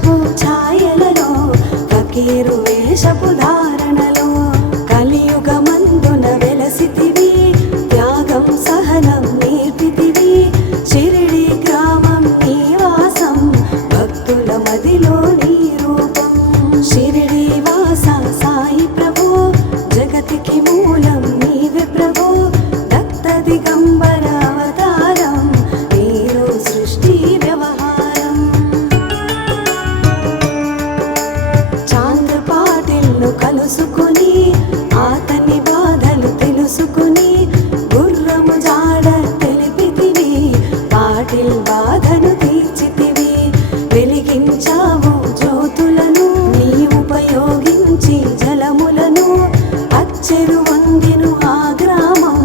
వృక్షపు ఛాయలలో ఫకీరు వేషపు ధారణలో కలియుగమందున వెలసితివి, త్యాగం సహనం నేర్పితివి. షిరిడి గ్రామం నీవాసం, భక్తుల మదిలో నీ రూపం. షిరిడి వాస సాయి ప్రభు, జగతికి మూలం నీవే ప్రభు. దత్త దిగంబర అవతారం, నీలో సృష్టి వ్యవహారం. చాంద్ర పాటిల్ను కలుసుకుని, అతని బాధలు తెలుసుకుని, గుర్రము జాడ తెలిపితివి, పాటిల్ బాధను తీర్చితివి. వెలిగించావు జ్యోతులను, నీ ఉపయోగించి జలములను. అచ్చెరు వంగెను ఆ గ్రామం,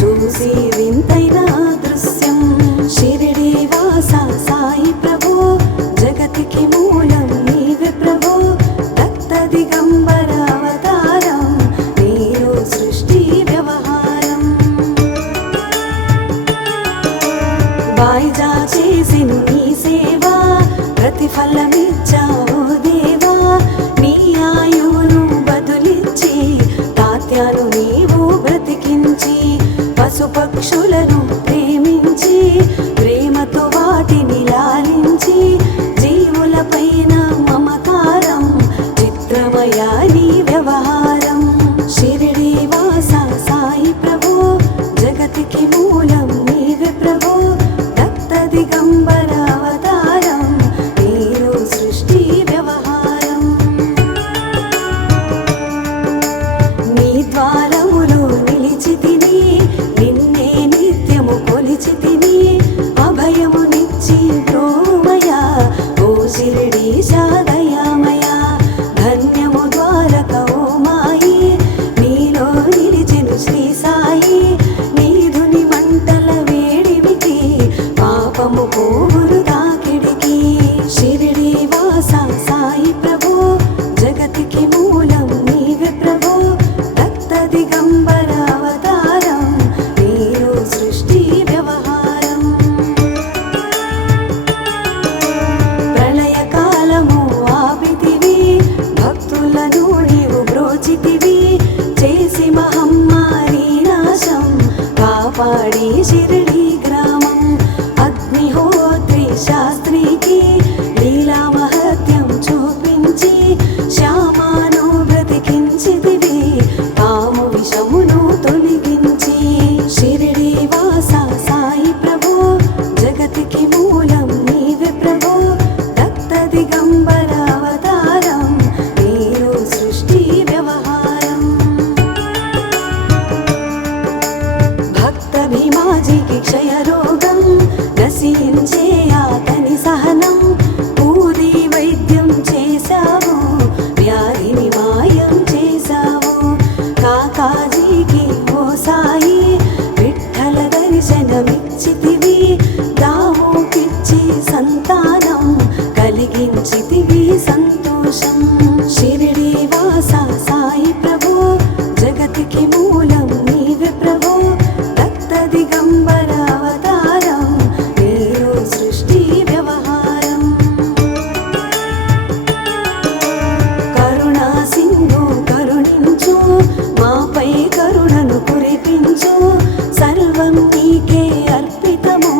చూసి వింతైన దృశ్యం. షిరిడి వాస సాయి ప్రభు, జగతికి మూలం నీవే ప్రభు. దత్త దిగంబర అవతారం, నీలో సృష్టి వ్యవహారం. వాయిదా చేసెను నీ సేవ, ప్రతిఫలమిచ్చావో దేవా. నీ ఆయువును బదులిచ్చి, తాత్యాను నీవు బ్రతికించి. పశుపక్షులను ప్రేమించి, ప్రేమతో వాటిని లాలించి. జీవులపైన మమకారం, చిత్రమయా నీ వ్యవహారం. షిరిడి వాస సాయి ప్రభు, జగతికి మూలం నీవే ప్రభు. దత్త దిగంబర అవతారం, నీలో సృష్టి వ్యవహారం. నీ ద్వారములో నిలిచితిని, నిన్నే నిత్యము కొలిచితిని. అభయమునిచ్చి ప్రోమయ, ఓ షిరిడీశ దయామయ. ధన్యము ద్వారక ఓ మాయి, నీలో నిలిచెను శ్రీ సాయి. నీధుని మంటల వేడిమికి, పాపము పోవును తాకిడికి. షిరిడి వాస సాయి ప్రభు, జగతికి మూలం నీవే ప్రభు. దత్త దిగంబర అవతారం, నీలో సృష్టి వ్యవహారం. ప్రళయ కాలము ఆపితివి, భక్తులను నీవు బ్రోచితివి. చేసి మహమ్మారి నాశం, కాపాడి షిరిడి గ్రామం. అగ్నిహోత్రి శాస్త్రికి, లీలా మహత్యం చూపించి. శ్యామాను బ్రతికించితివి, పాము విషమును తొలగించి. షిరిడి వాస సాయి ప్రభు, జగతికి మూలం నీవే ప్రభు. దత్త దిగంబర అవతారం, నీలో సృష్టి వ్యవహారం. భక్త భీమాజీకి క్షయరోగం, నశించే అతని సహనం. పూరి వైద్యం చేశావు, వ్యాధిని మాయం చేశావు. కాకాజీకి ఓ సాయి, విఠ్ఠల దర్శనమిచ్చితివి. దావుకిచ్చి సంతానం, కలిగించితివి సంతోషం. షిరిడి వాస సాయి ప్రభు, జగతికి మూలం నీవే ప్రభు. దత్త దిగంబర అవతారం, నీలో సృష్టి వ్యవహారం. కరుణా సింధు కరుణించు, మాపై కరుణను కురిపించు. సర్వం నీకే అర్పితము,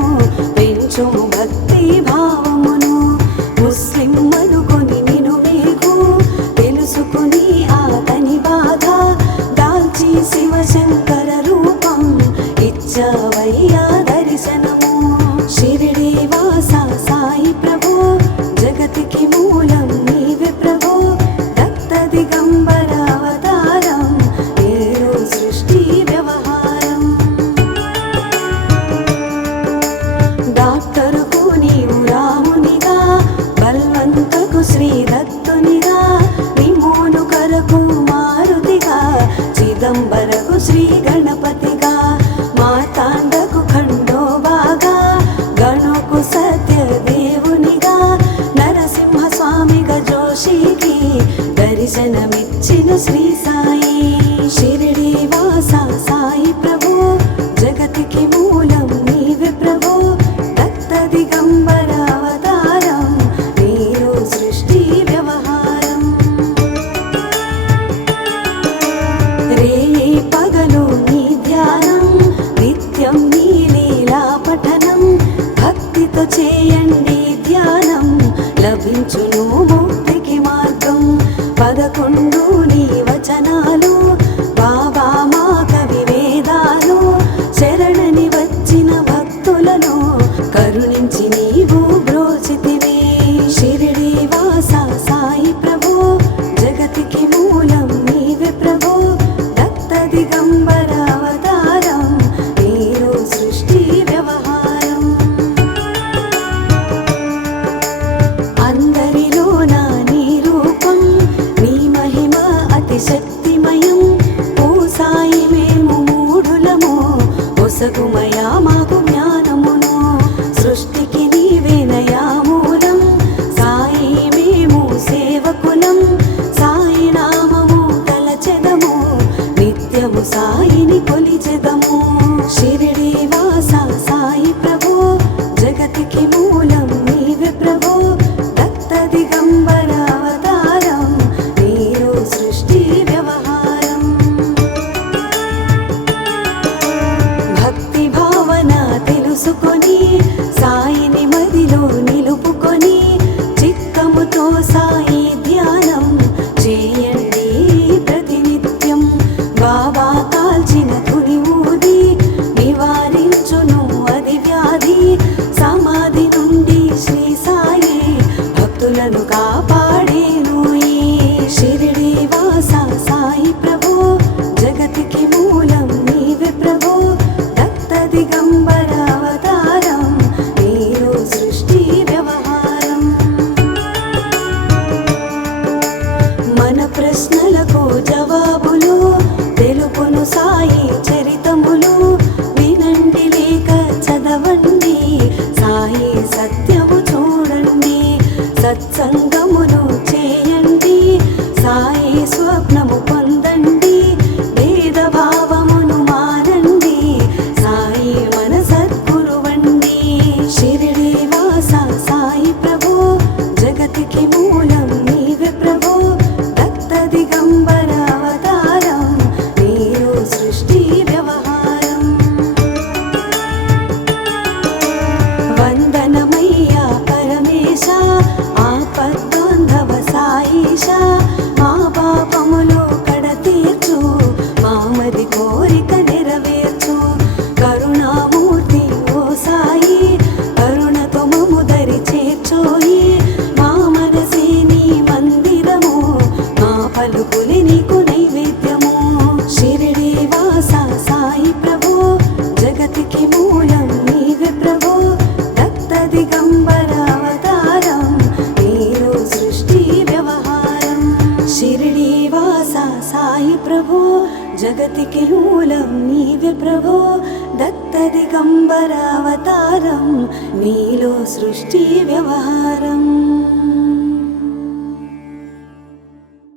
పెంచుము భక్తి భావమును. ముస్లిం అనుకొని నిను మీకు, తెలుసుకుని అతని బాధ. దాల్చి శివశంకర రూపం, ఇచ్చావయ్యా దర్శనము. షిరిడి వాస సాయి ప్రభు, జగతికి మూలం నీవే ప్రభు. దత్త దిగంబర అవతారం, నీలో సృష్టి వ్యవహారం. డాక్టరుకు నీవు రామునిగా, బల్వంతకు శ్రీ దత్తునిగా. నిమోను కరకు మారుతిగా, చిదంబరకు శ్రీ గణపతిగా. మార్తాండకు ఖండోబాగా, గణకు సత్య దేవునిగా. నరసింహ స్వామి చూపించును ముక్తికి మార్గం 11 నీ వచనాలు బాబా మా కవి వేదాలు శరణని వచ్చిన భక్తులను కరుణించి నీవు బ్రోచితివి షిరిడి వాస సాయి ప్రభు జగతికి మూలం నీవే ప్రభు దత్త దిగంబర అవతారం నీరు సృష్టి వ్యవహారం అందరిలో నా నీ రూపం నీ మహిమ అతి శక్తిమయం ఓ సాయి మేము మూఢులము ఒసగుమయా మాకు జ్ఞానమును సృష్టికి నీవేనయా మూలం సాయి మేము సేవకులం సాయి నామము తలచెదము నిత్యము సాయిని కొలిచెదము షిరిడి వాస సాయి ప్రభు జగతికి మూలం నీవే ప్రభు దత్త దిగంబర అవతారం నీరు సృష్టి వ్యవహారం భక్తి భావన తెలుసుకొని సాయిని మదిలో నిలుపుకొని చిత్తముతో సాయి ధ్యానం చేయండి ప్రతినిత్యం బాబా కాల్చిన తుని ఊది నివారించును అది వ్యాధి సమాధి నుండి శ్రీ సాయి భక్తులను కాపాడేను ఈ షిరిడి వాస సాయి ప్రభు జగతికి మూలం నీవే ప్రభు దత్త దిగంబర అవతారం నీరు సృష్టి వ్యవహారం మన ప్రశ్నలకు జవాబులు తెలుపును సాయి చరితములు వినండి లేక చదవండి సాయి సత్యము చూడండి సత్సంగమును చేయండి సాయి స్వప్నము పొందండి భేద భావమును మానండి సాయి మన సద్గురువండి షిరిడి వాస సాయి ప్రభు జగతికి మూలం నీవే ప్రభు దత్త దిగంబర అవతారం నీరు సృష్టి వ్యవహారం వందనమయ్యా పరమేశ ఆపద్బాంధవ సాయిష మా పాపములు కడతీర్చు మామది కోరిక నెరవేర్చు కరుణామూర్తి ఓ సాయి కరుణతో మము దరి చేర్చోయి మా మనసే నీ మందిరము మా పలుకులి నీకు నైవేద్యము షిరిడి వాస సాయి ప్రభు జగతికి మూలం నీవే ప్రభు దత్త దిగంబర అవతారం నీరు సృష్టి వ్యవహారం షిరిడి వాస సాయి ప్రభు జగతికి మూలం నీవే ప్రభు దత్త దిగంబర అవతారం నీలో సృష్టి వ్యవహారం